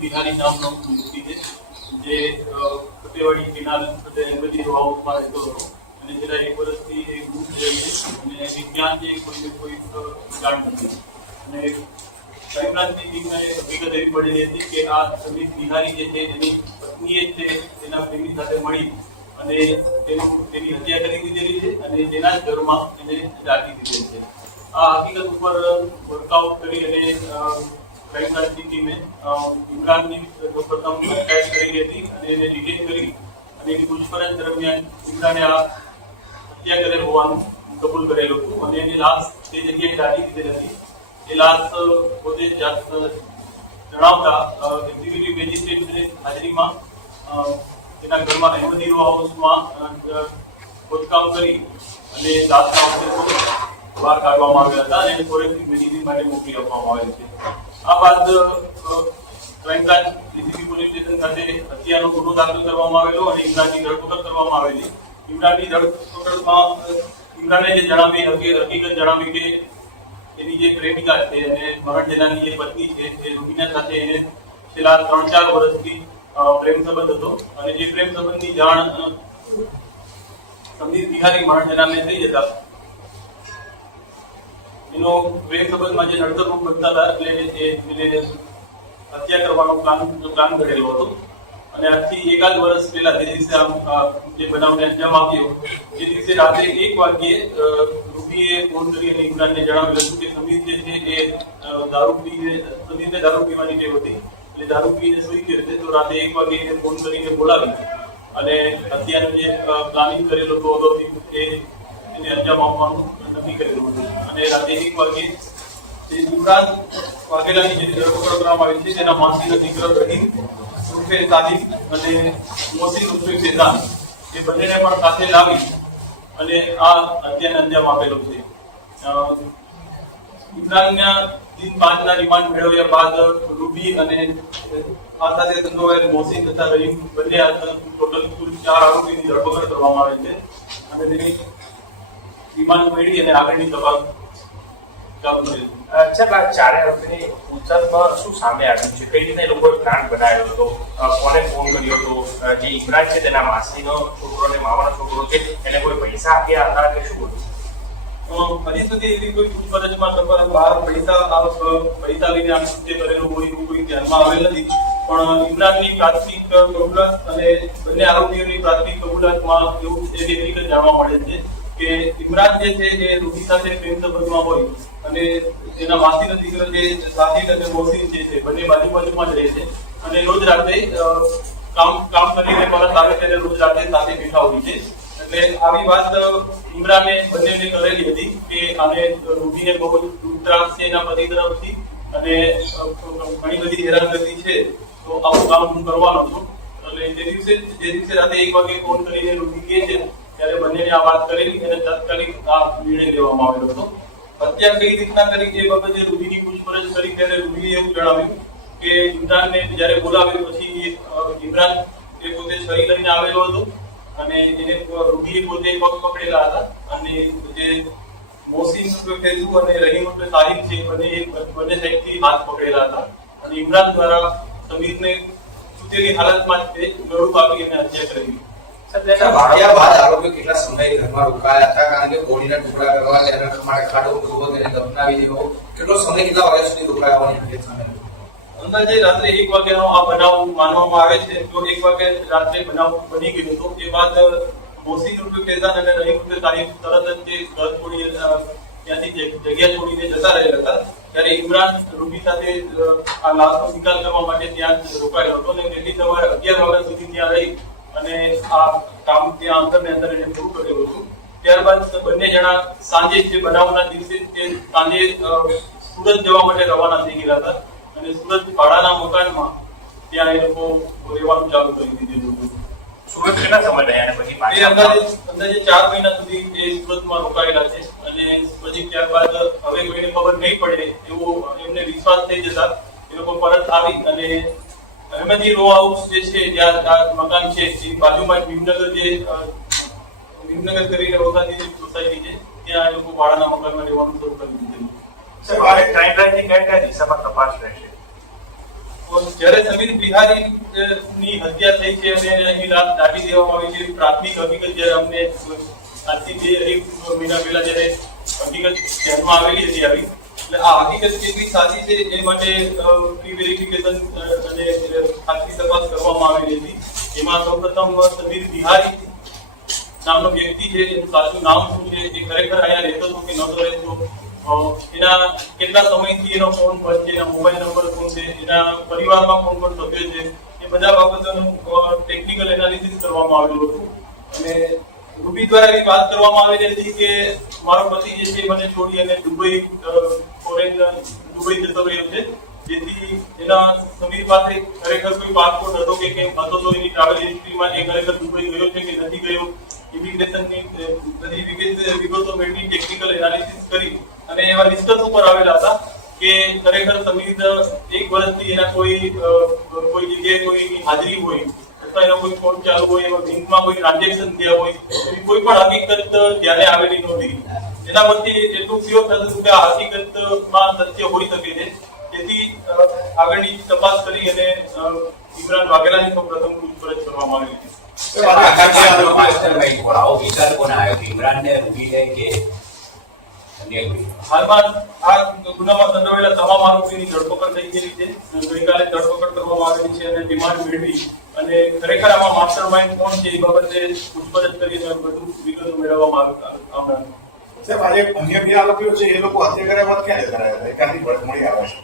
બિહારી નામનો વ્યક્તિ છે જે ફતેવાડી કેનાલ નદી હાઉસમાં રહેતો હતો અને છેલ્લા 1 વર્ષથી એ ગુમ થઈ છે અને વિજ્ઞાન જે કોઈ જાણ નથી અને ક્રાઇમબ્રાન્ચની ટીમને હકીકત એવી પડેલી હતી કે આ સમીર બિહારી જે છે એની પત્નીએ છે તેના પ્રેમી સાથે મળી અને તેની હત્યા કરી દીધેલી છે અને તેના જ ઘરમાં એને રાખી દીધેલી છે. આ હકીકત ઉપર વર્કઆઉટ કરી અને ક્રાઇમબ્રાન્ચની ટીમે ઇમરાનની પ્રથમ અટકાયત કરેલી હતી અને એને ડિટેન કરી અને એની પૂછપરછ દરમિયાન ઇમરાને આ હત્યા કરેલ હોવાનું કબૂલ કરેલું હતું અને એની લાશ તે જગ્યાએ રાખી દીધેલી હતી. એ લાશ પોતે જણાવતા એક્ઝિક્યુટિવ મેજિસ્ટ્રેટની હાજરીમાં તેના ઘરમાં અહેમદી રો હાઉસમાં ખોદકામ કરી અને લાશના અવશેષો બહાર કાઢવામાં આવ્યા હતા અને ફોરેન્સિક મેડિસિન માટે મોકલી આપવામાં આવેલ છે. આ બાદ crime branch DCP police station ખાતે હત્યાનો ગુનો દાખલ કરવામાં આવેલો અને ઇમરાનની ધરપકડ કરવામાં આવેલી. ઇમરાનની ધરપકડમાં ઇમરાને જે જણાવી હકીકત જણાવી કે એની જે પ્રેમિકા છે અને મરણ જનારની જે પત્ની છે તે રૂબીના સાથે એને છેલ્લા 3-4 વર્ષથી પ્રેમ સંબંધ હતો અને જે પ્રેમ સંબંધની જાણ સમીર બિહારી મરણ જનારને થઈ જતા એનો પ્રેમ સંબંધમાં જે નડતર રૂપ બનતા હતા એટલે એને હત્યા કરવાનો પ્લાન ઘડેલો હતો અને આજથી 1 વર્ષ પહેલા જે દિવસે જે બનાવને અંજામ આપ્યો એ દિવસે રાત્રે 1 વાગ્યે રૂબીએ ફોન કરી અને ઇમરાનને જણાવેલું હતું કે સમીર જે છે એ સમીરને દારૂ પીવાની ટેવ હતી એટલે દારૂ પીને સૂઈ ગયો છે તો રાતે 1 વાગ્યે એને ફોન કરીને બોલાવી અને હત્યાનું જે પ્લાનિંગ કરેલું હતું અગાઉથી એને અંજામ આપવાનું નક્કી કરેલું હતું અને રાતે 1 વાગ્યે જે ઇમરાન વાઘેલાની જે ધરપકડ કરવામાં આવી છે તેના માસીનો દીકરો રહીમ ઉર્ફે સાદિક અને મોસીન ઉર્ફે ફેઝાન એ બંનેને પણ સાથે લાવી અને આ હત્યાને અંજામ આપેલો છે. ઇમરાનના દિન 5ના રિમાન્ડ મેળવ્યા બાદ રૂબી અને આ સાથે સંડોવાયેલ મોસીન તથા રહીમ બંને ટોટલ કુલ 4 આરોપીની ધરપકડ કરવામાં આવે છે અને તેની રિમાન્ડ મેળવી અને આગળની તપાસ ચાલુ કરી. સાહેબ, 4 આરોપીની પૂછતાછમાં શું સામે આવ્યું છે? કઈ રીતે એ લોકોએ પ્લાન બનાવ્યો હતો? કોને ફોન કર્યો હતો? જે ઇમરાન છે તેના માસીનો છોકરો અને મામાનો છોકરો છે એને કોઈ પૈસા આપ્યા હતા કે શું હતું? હજી સુધી એવી કોઈ પૂછપરછમાં બહાર પૈસા લઈને આ કૃત્ય કરેલું હોય એવું કોઈ ધ્યાનમાં આવેલ નથી. પણ ઇમરાનની પ્રાથમિક કબૂલાત અને બંને આરોપીઓની પ્રાથમિક કબૂલાતમાં એવું એવી હકીકત જાણવા મળે છે કે ઇમરાન જે છે એ રૂબી સાથે પ્રેમ સંબંધમાં હોય અને તેના માસીનો દીકરો જે સાહિદ અને મોસીન જે છે બંને બાજુમાં જ રહે છે અને રોજ રાતે કામ કરીને પરત આવે ત્યારે રોજ રાતે સાથે બેઠા હોય છે. એટલે આવી વાત ઇમરાને બંનેને કરેલી હતી કે આને રૂબીને બહુ દુઃખ ત્રાસ છે એના પતિ તરફથી અને ઘણી બધી હેરાનગતિ છે તો આવું કામ હું કરવાનો છું. એટલે જે દિવસે રાતે 1 વાગે ફોન કરીને રૂબી કહે છે ત્યારે બંનેને આ વાત કરેલી અને તાત્કાલિક આ નિર્ણય લેવામાં આવેલો હતો. હત્યા કઈ રીતના કરી તે બાબતે રૂબીની પૂછપરછ કરી ત્યારે રૂબીએ એવું જણાવ્યું કે ઇમરાનને જ્યારે બોલાવ્યો પછી ઇમરાન એ પોતે છરી લઈને આવેલો હતો અને એને રૂબીએ પોતે પગ પકડેલા હતા અને જે મોહસિન ફેઝુ અને રહીમ સાહિબ છે બંને સાઈડથી હાથ પકડેલા હતા અને ઇમરાન દ્વારા સમીરને સૂતેલી હાલતમાં જ તે ગળું કાપી અને હત્યા કરી. ભાગ્યા બાદ આરોપીઓ કેટલા સમય ઘરમાં રોકાયા હતા? કારણ કે બોડીના ટુકડા કરવા તેના માટે ખાડો પૂરવો તેને દફનાવી દેવો, કેટલો સમય કેટલા વાગ્યા સુધી રોકાયા હોવાની હકીકત સામે આવી? અંદાજે રાત્રે 1 વાગ્યાનો આ બનાવ માનવામાં આવે છે. જો 1 વાગે રાત્રે બનાવ બની ગયો હતો એ બાદ મોહસિન ઉર્ફે ફેઝાન અને રહીમ ઉર્ફે સાહિબ તરત જ તે ઘર છોડી ત્યાંથી જગ્યા છોડીને જતા રહ્યા હતા. ત્યારે ઇમરાન રૂબી સાથે આ લાશનો નિકાલ કરવા માટે ત્યાં રોકાયો હતો અને વહેલી સવારે 11 વાગ્યા સુધી ત્યાં રહી અને આ કામ ત્યાં અંદર એને પૂરું કરેલું હતું. ત્યારબાદ બંને જણા સાંજે જે બનાવના દિવસે તે સાંજે સુરત જવા માટે રવાના થઈ ગયા હતા અને સુરત ભાડાના મકાનમાં ત્યાં એ લોકો રહેવાનું ચાલુ કરી દીધું હતું. સુરત કેટલા સમય રહ્યા અને પછી એ પાછા અંદાજે 4 મહિના સુધી એ સુરતમાં રોકાયેલા છે અને પછી ત્યારબાદ હવે કોઈને ખબર નહીં પડે એવો એમને વિશ્વાસ થઈ જતા એ લોકો પરત આવી અને અહેમદી રો હાઉસ જે છે જ્યાં આ મકાન છે એ બાજુમાં જ ભીમનગર કરીને રોકાતી સોસાયટી છે ત્યાં એ લોકો ભાડાના મકાનમાં રહેવાનું શરૂ કરી દીધું. સર ટાઈમલાઈનથી કયા દિશામાં તપાસ રહેશે? જ્યારે સમીર બિહારી ની હત્યા થઈ છે અને એની રાત દાટી દેવામાં આવી છે પ્રાથમિક હકીકત જ્યારે અમને આજથી 2 મહિના પહેલા જ્યારે હકીકત ધ્યાનમાં આવેલી હતી આવી એટલે આ હકીકત કેટલી સાચી છે એ માટે પ્રી વેરિફિકેશન અને ખાતરી તપાસ કરવામાં આવેલી હતી. એમાં સૌપ્રથમ સમીર બિહારી નામનો વ્યક્તિ છે એનું સાચું નામ શું છે, એ ખરેખર અહીંયા રહેતો હતો કે નહોતો રહેતો, એના કેટલા સમયથી એનો ફોન બંધ છે, એના મોબાઈલ નંબર શું છે, એના પરિવારમાં કોણ કોણ સભ્ય છે, એ બધા બાબતોનું ટેકનિકલ એનાલિસિસ કરવામાં આવેલું હતું. અને રૂબી દ્વારા એવી વાત કરવામાં આવેલી હતી કે મારો પતિ જે છે મને છોડી અને દુબઈ જતો રહ્યો છે, જેથી એના સમીર પાસે ખરેખર કોઈ પાસપોર્ટ હતો કે કેમ હતો તો એની ટ્રાવેલ હિસ્ટ્રીમાં એ ખરેખર દુબઈ ગયો છે કે નથી ગયો, ઇમિગ્રેશનની બધી વિગતો મેળવી ટેકનિકલ એનાલિસિસ કરી અને એવા નિષ્કર્ષ ઉપર આવેલા હતા કે ખરેખર સમીર 1 વર્ષથી એના કોઈ જગ્યાએ કોઈ હાજરી હોય અથવા એનો કોઈ ફોન ચાલુ હોય, એમાં બેંકમાં કોઈ ટ્રાન્ઝેક્શન થયા હોય એવી કોઈ પણ હકીકત ધ્યાને આવેલી નહોતી. એના પરથી એટલું શ્યોર થતું કે આ હકીકતમાં સત્ય હોઈ શકે છે. તેથી આગળની તપાસ કરી અને ઇમરાન વાઘેલાની સૌપ્રથમ પૂછપરછ કરવામાં આવી હતી. માસ્ટરમાઇન્ડ કોણ આવો વિચાર કોને આવ્યો કે ઇમરાનને રૂબીને કે અન્ય કોઈ? હાલમાં આ ગુનામાં સંડોવાયેલા તમામ આરોપીની ધરપકડ થઈ ગયેલી છે. ગઈકાલે ધરપકડ કરવામાં આવેલી છે અને રિમાન્ડ મેળવી અને ખરેખર આમાં માસ્ટરમાઇન્ડ કોણ છે એ બાબતે પૂછપરછ કરીને વધુ વિગતો મેળવવામાં આવનાર. સાહેબ, આજે અન્ય 2 આરોપીઓ છે એ લોકો હત્યા કર્યા બાદ ક્યાં જતા રહ્યા હતા? એકાંતિક મળી આવે છે.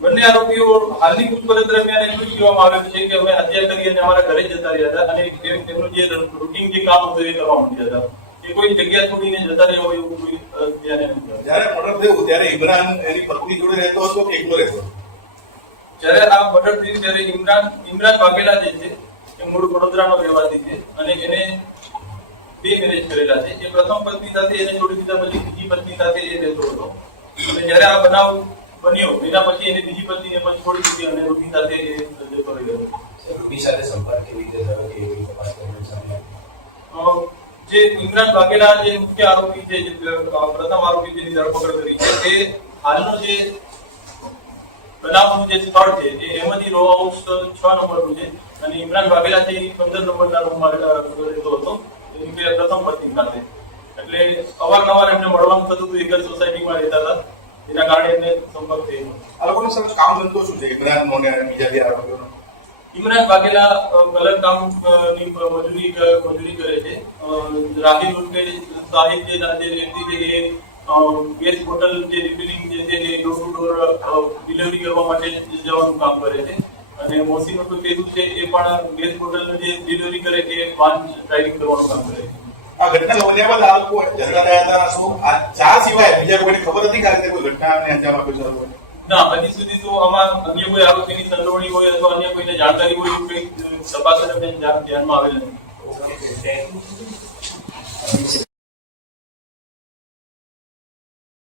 બંને આરોપીઓ હાલની પૂછપરછ દરમિયાન એટલું જ કહેવામાં આવ્યું છે કે અમે હત્યા કરી અને અમારા ઘરે જતા રહ્યા હતા અને તેમનું જે રૂટીન જે કામ હતું એ કરવા માંડ્યા હતા. એ કોઈ જગ્યા છોડીને જતા રહ્યા હોય એવું કોઈ ધ્યાને નથી. જ્યારે મર્ડર થયું ત્યારે ઇમરાન એની પત્ની જોડે રહેતો હતો કે એકલો રહેતો હતો? જ્યારે આ મર્ડર થયું ત્યારે ઇમરાન વાઘેલા જે છે એ મૂળ વડોદરાનો રહેવાસી છે અને એને 2 મેરેજ કરેલા છે. એ પ્રથમ પત્ની સાથે એને છોડી દીધા પછી બીજી પત્ની સાથે એ રહેતો હતો અને જ્યારે આ બનાવ બન્યો એના પછી એને બીજી પત્નીને પણ છોડી દીધી અને રૂબી સાથે એ જતો રહ્યો. રૂબી સાથે સંપર્ક કેવી રીતે થયો કે એવી તપાસ કરવાની સામે આવી? જે ઇમરાન વાઘેલા જે મુખ્ય આરોપી છે, જે પ્રથમ આરોપી જેની ધરપકડ કરી છે, તે હાલનો જે બનાવનું જે સ્થળ છે એ અહેમદી રો હાઉસ 6 નંબરનું છે અને ઇમરાન વાઘેલા છે એ 15 નંબરના રૂમમાં રહેતો હતો એની પ્રથમ પત્ની સાથે. એટલે અવારનવાર એમને મળવાનું થતું હતું, એક જ સોસાયટીમાં રહેતા હતા, એના કારણે એમને સંપર્ક થયો. આ લોકોનો સર કામ ધંધો શું છે ઇમરાનનો અને બીજા 2 આરોપીઓનો? ઇમરાન વાઘેલા કલર કામ ની મજૂરી કરે છે. રાહિલ ઉર્ફે સાહિબ જે વ્યક્તિ છે એ ગેસ બોટલ જે રિફિલિંગ જે છે એ ડોર ટુ ડોર ડિલિવરી કરવા માટે જવાનું કામ કરે છે અને મોહસિન ઉર્ફે ફેઝુ છે એ પણ ગેસ બોટલ જે ડિલિવરી કરે છે એ વાહન ડ્રાઇવિંગ કરવાનું કામ કરે છે. આ ઘટના બન્યા બાદ આ લોકો જતા રહ્યા હતા. શું આ 4 સિવાય બીજા કોઈને ખબર હતી કે આ રીતે કોઈ ઘટનાને અંજામ આપ્યો છે? ના, હજી સુધી તો આમાં અન્ય કોઈ આરોપીની સંડોવણી હોય અથવા અન્ય કોઈને જાણકારી હોય એવું કંઈ તપાસ દરમિયાન ધ્યાનમાં આવેલ નથી.